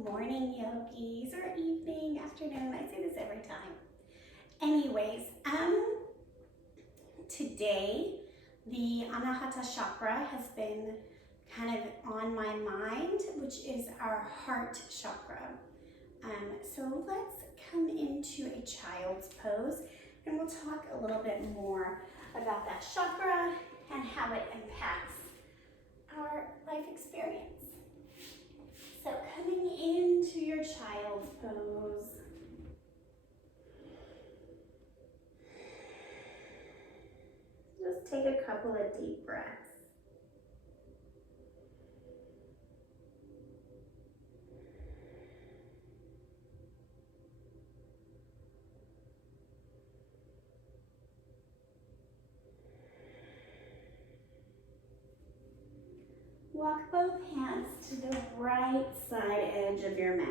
Good morning, yogis, or evening, afternoon. I say this every time. Anyways, today the Anahata Chakra has been kind of on my mind, which is our heart chakra. So let's come into a child's pose and we'll talk a little bit more about that chakra and how it impacts our life experience. So coming into your child's pose. Just take a couple of deep breaths. Walk both hands to the right side edge of your mat.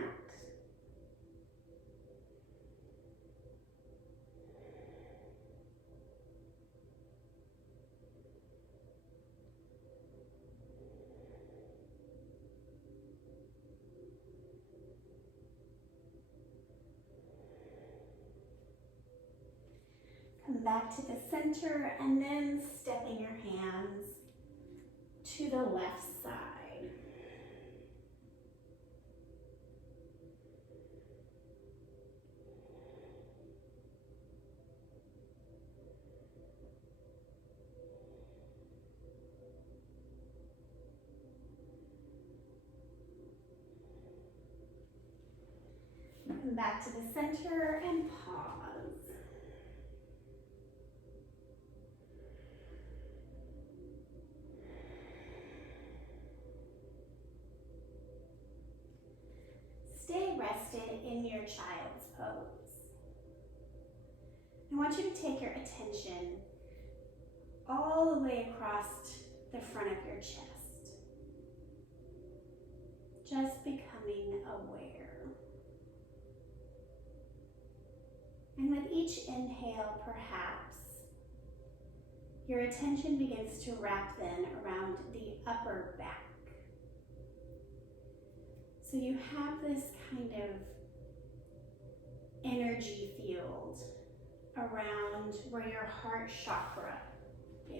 Come back to the center and then stepping your hands to the left side. Come back to the center and pause. Stay rested in your child's pose. I want you to take your attention all the way across the front of your chest. Just becoming aware. And with each inhale, perhaps, your attention begins to wrap then around the upper back. So you have this kind of energy field around where your heart chakra is.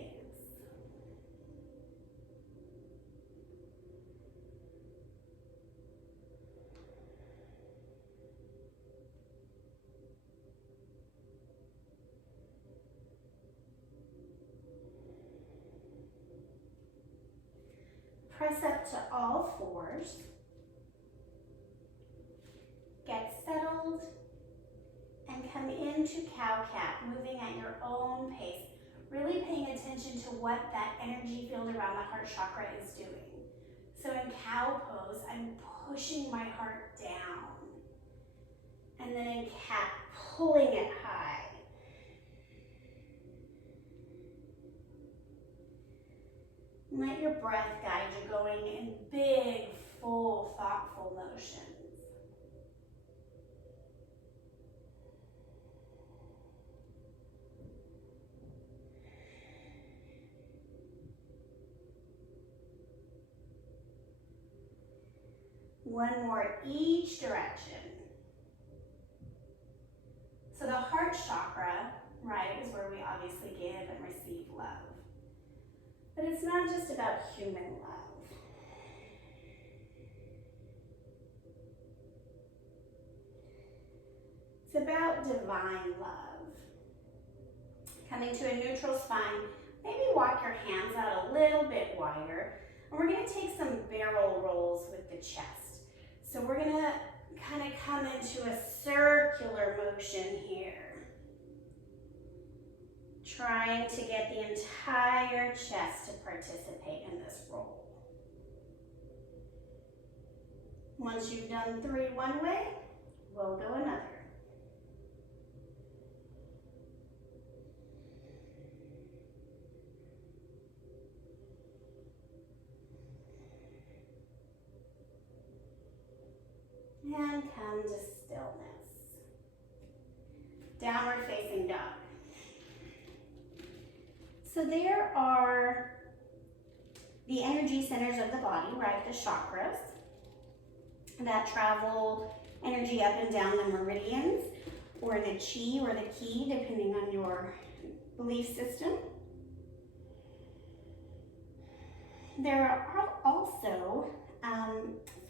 Press up to all fours. Get settled and come into cow-cat, moving at your own pace, really paying attention to what that energy field around the heart chakra is doing. So in cow pose, I'm pushing my heart down. And then in cat, pulling it high. Let your breath guide you, going in big, full, thoughtful motions. One more each direction. So the heart chakra, right, is where we obviously give and receive love. But it's not just about human love. It's about divine love. Coming to a neutral spine, maybe walk your hands out a little bit wider. And we're going to take some barrel rolls with the chest. So we're going to kind of come into a circular motion here. Trying to get the entire chest to participate in this roll. Once you've done 3 one way, we'll go another. And come to stillness. Downward facing dog. So there are the energy centers of the body, right, the chakras. that travel energy up and down the meridians, or the chi or the ki, depending on your belief system. There are also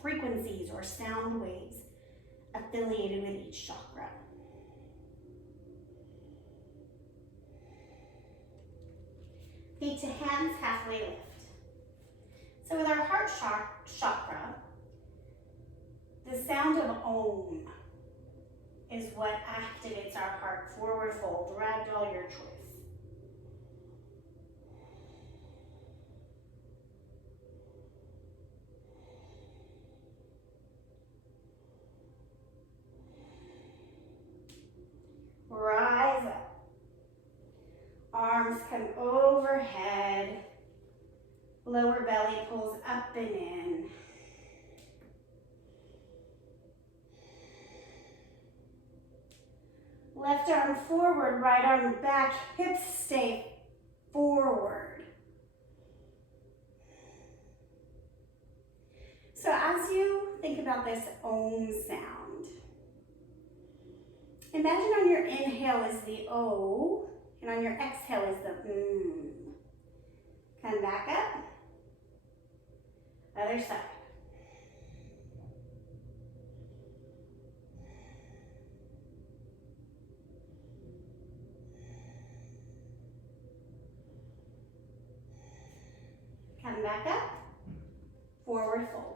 frequencies or sound waves affiliated with each chakra. Feet to hands, halfway lift. So with our heart chakra, the sound of Om is what activates our heart. Forward fold, ragdoll, your choice. Rise up. Arms come overhead. Lower belly pulls up and in. Left arm forward, right arm back, hips stay forward. So as you think about this Om sound, imagine on your inhale is the O, and on your exhale is the M. Come back up. Other side. Come back up. Forward fold.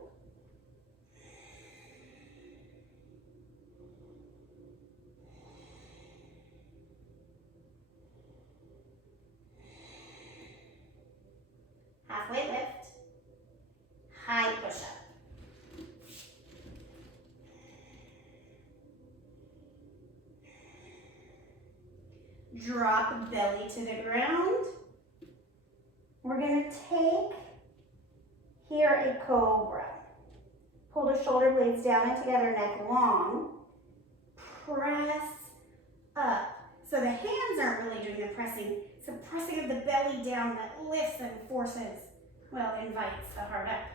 Halfway lift. High push up. Drop belly to the ground. We're going to take here a cobra. Pull the shoulder blades down and together, neck long. Press up. So the hands aren't really doing the pressing. It's the pressing of the belly down that lifts and forces, well, invites the heart up.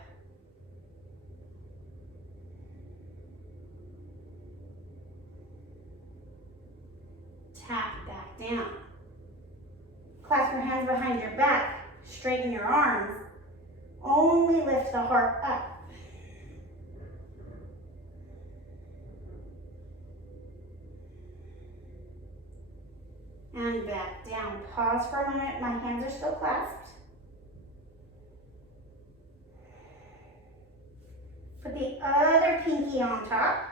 Tap back down. Clasp your hands behind your back. Straighten your arms. Only lift the heart up. And back down. Pause for a moment. My hands are still clasped. Put the other pinky on top.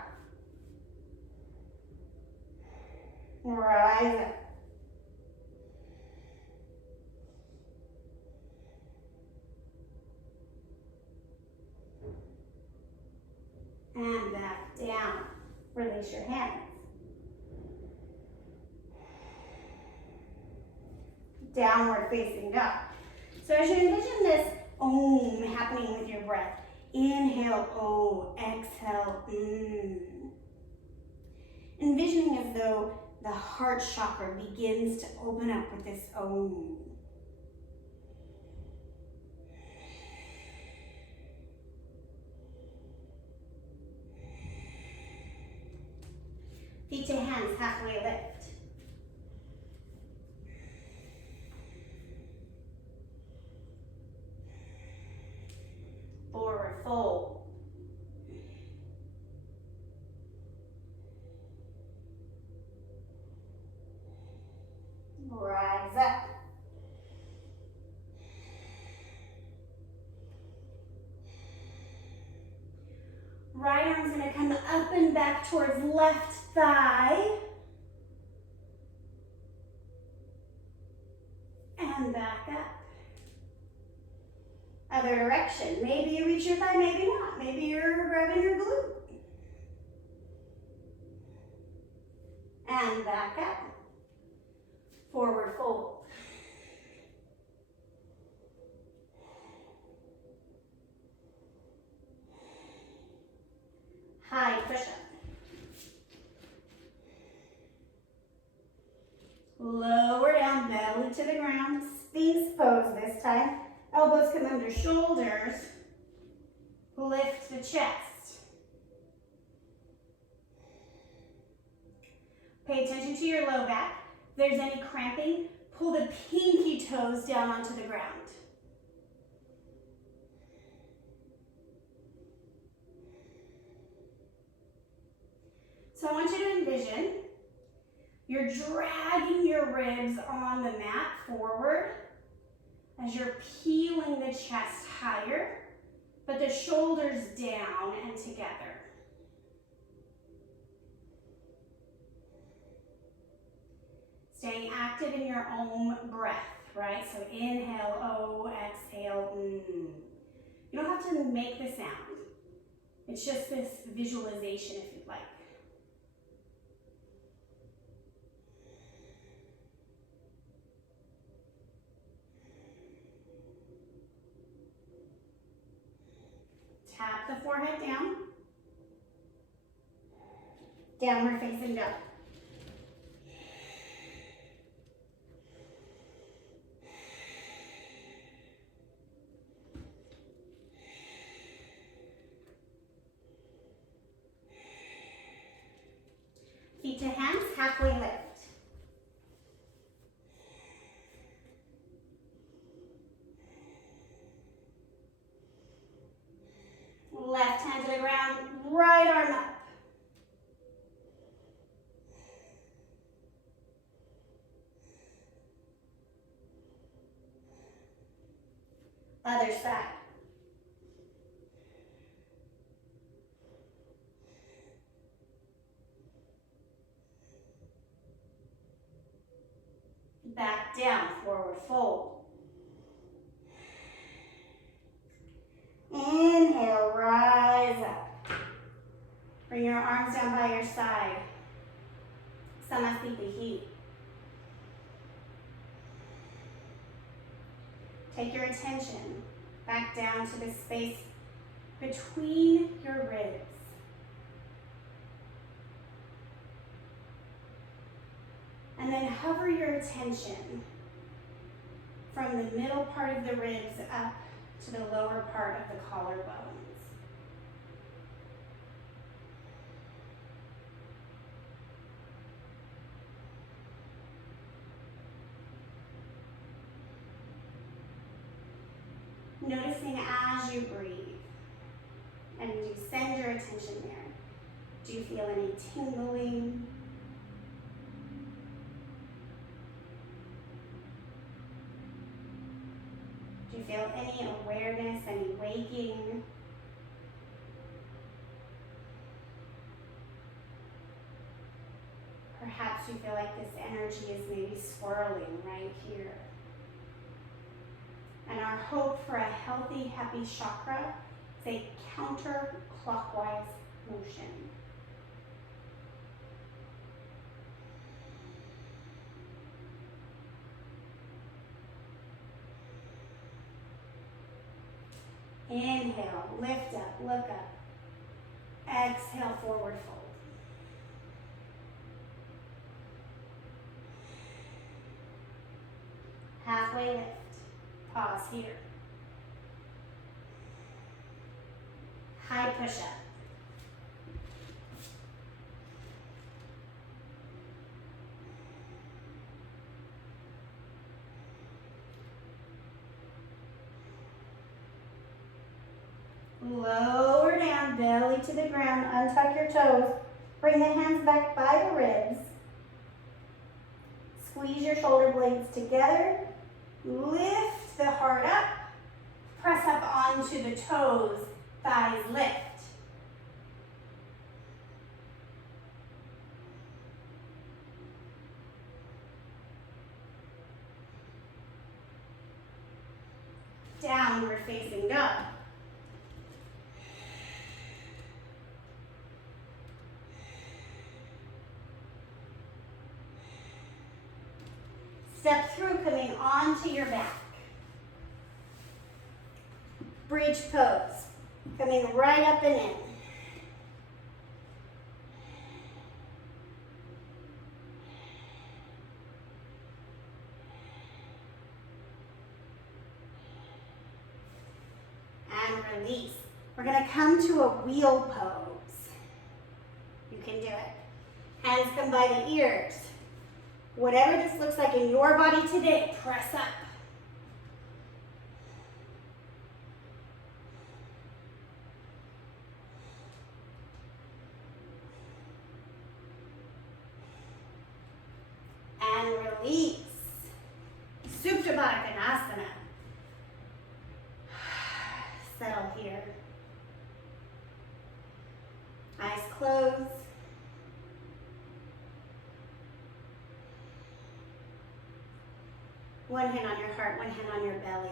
Rise up. And back down. Release your hands. Downward facing dog. So as you envision this Om happening with your breath, inhale O, exhale Envisioning as though the heart chakra begins to open up with this Om. Feet to hands, halfway lift. Forward fold. Rise up. Right arm's going to come up and back towards left thigh. And back up. Other direction. Maybe you reach your thigh, maybe not. Maybe you're grabbing your glute. And back up. Forward fold. High push up. Lower down, belly to the ground. Sphinx pose this time. Elbows come under shoulders. Lift the chest. Pay attention to your low back. If there's any cramping, pull the pinky toes down onto the ground. So I want you to envision you're dragging your ribs on the mat forward as you're peeling the chest higher, but the shoulders down and together. Staying active in your own breath, right? So inhale, O, exhale, You don't have to make the sound. It's just this visualization if you'd like. Tap the forehead down. Downward facing dog. Feet to hands, halfway lift. Left hand to the ground, right arm up. Other side. Back down, forward fold. Inhale, rise up. Bring your arms down by your side. Samasthiti. Take your attention back down to the space between your ribs. And then hover your attention from the middle part of the ribs up to the lower part of the collarbones. Noticing as you breathe, and you send your attention there. Do you feel any tingling? Do you feel any awareness, any waking? Perhaps you feel like this energy is maybe swirling right here. And our hope for a healthy, happy chakra is a counterclockwise motion. Inhale, lift up, look up. Exhale, forward fold. Halfway lift. Pause here. High push up. Lower down, belly to the ground, untuck your toes. Bring the hands back by the ribs. Squeeze your shoulder blades together. Lift the heart up. Press up onto the toes. Thighs lift. Downward facing dog. Step through, coming onto your back. Bridge pose, coming right up and in. And release. We're going to come to a wheel pose. You can do it. Hands come by the ears. Whatever this looks like in your body today, press up. And release. Supta Baddha Konasana. Settle here. Eyes closed. One hand on your heart, one hand on your belly.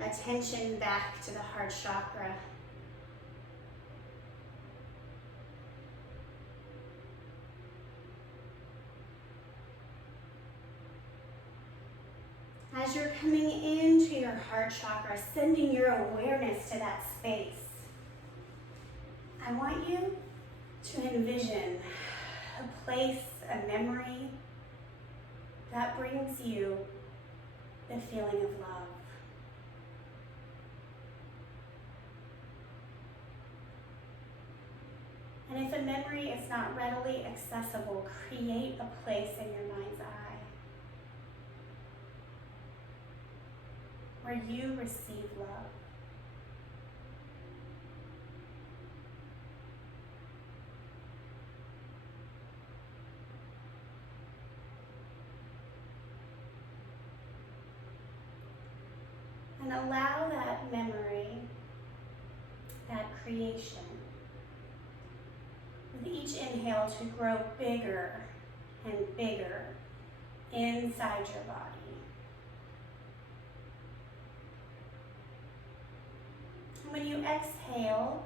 Attention back to the heart chakra. As you're coming into your heart chakra, sending your awareness to that space, I want you to envision a place, a memory that brings you the feeling of love. And if a memory is not readily accessible, create a place in your mind's eye where you receive love. And allow that memory, that creation, with each inhale to grow bigger and bigger inside your body. When you exhale,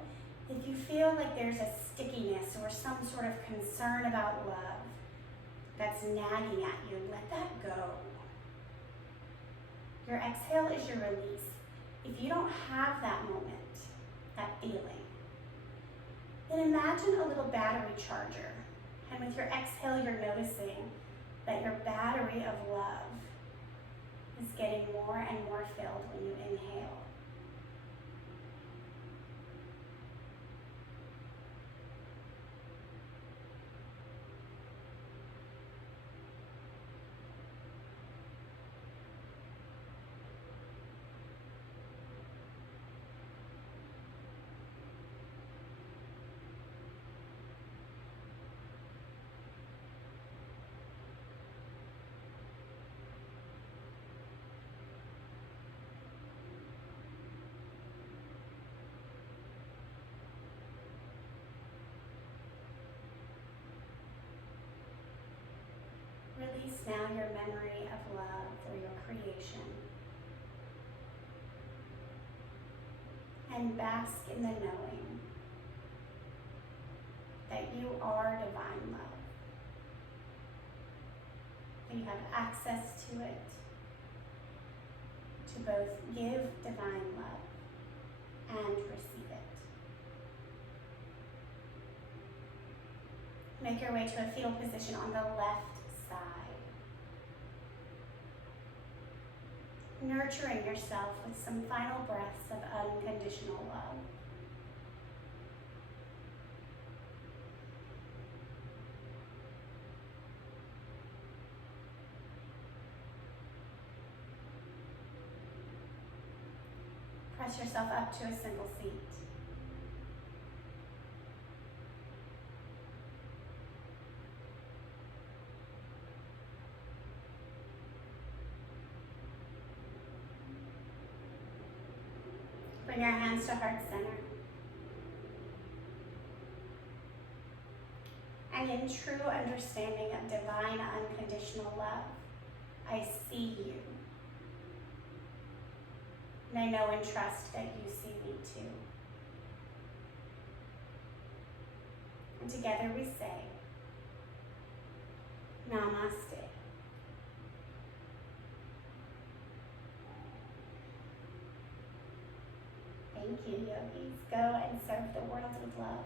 if you feel like there's a stickiness or some sort of concern about love that's nagging at you, let that go. Your exhale is your release. If you don't have that moment, that feeling, then imagine a little battery charger. And with your exhale, you're noticing that your battery of love is getting more and more filled when you inhale. Release now your memory of love or your creation. And bask in the knowing that you are divine love. That you have access to it, to both give divine love and receive it. Make your way to a fetal position on the left side. Nurturing yourself with some final breaths of unconditional love. Press yourself up to a single seat. Bring your hands to heart center. And in true understanding of divine unconditional love, I see you. And I know and trust that you see me too. And together we say, Namaste. Thank you, yogis. Go and serve the world with love.